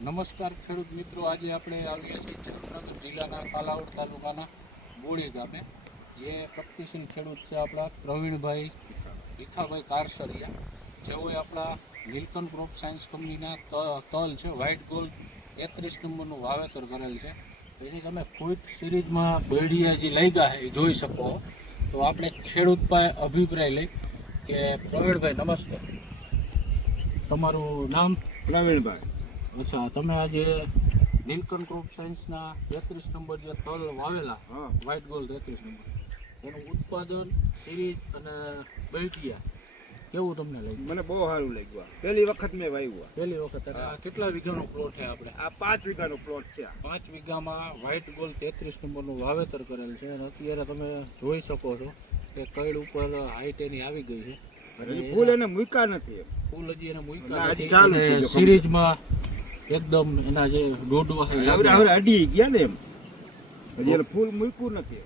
નમસ્કાર ખેડૂત મિત્રો, આજે આપણે આવ્યા છીએ જામનગર જિલ્લાના કાલાવડ તાલુકાના બોડી ગામે. જે પ્રગતિશીલ ખેડૂત છે આપણા પ્રવીણભાઈ ભીખાભાઈ કારસરિયા, જેઓએ આપણા નીલકંઠ ક્રોપ સાયન્સ કંપનીના તલ છે વ્હાઇટ ગોલ્ડ 33 નંબરનું વાવેતર કરેલ છે. એની તમે ફ્રૂટ સિરીઝમાં બેડિયા જે લઈ ગયા એ જોઈ શકો. તો આપણે ખેડૂત પાસે અભિપ્રાય લઈ કે પ્રવીણભાઈ નમસ્તે, તમારું નામ? પ્રવીણભાઈ. અચ્છા, તમે આજે નીલકંઠ ક્રોપ સાયન્સના 33 નંબર જે તલ વાવેલા વ્હાઇટ ગોલ્ડ 33 નંબર, એનું ઉત્પાદન સિરીઝ અને બેટિયા કેવું તમને લાગ્યું? મને બહુ સારું લાગ્યું. પહેલી વખત મેં વાવ્યું. પહેલી વખત. આ કેટલા વીઘાનો પ્લોટ છે આપણે? આ 5 વીઘાનો પ્લોટ છે. 5 વીઘામાં વ્હાઇટ ગોલ્ડ 33 નંબરનું વાવેતર કરેલ છે. અને અત્યારે તમે જોઈ શકો છો કે કઈડ ઉપર હાઈટ એની આવી ગઈ છે. ફૂલ એને મૂક્યા નથી. ફૂલ હજી એને મૂક્યા નથી. સિરીઝમાં એકદમ એના જે દોડવા અડી ગયા ને એમ, હજી એને ફૂલ મૂક્યું નથી.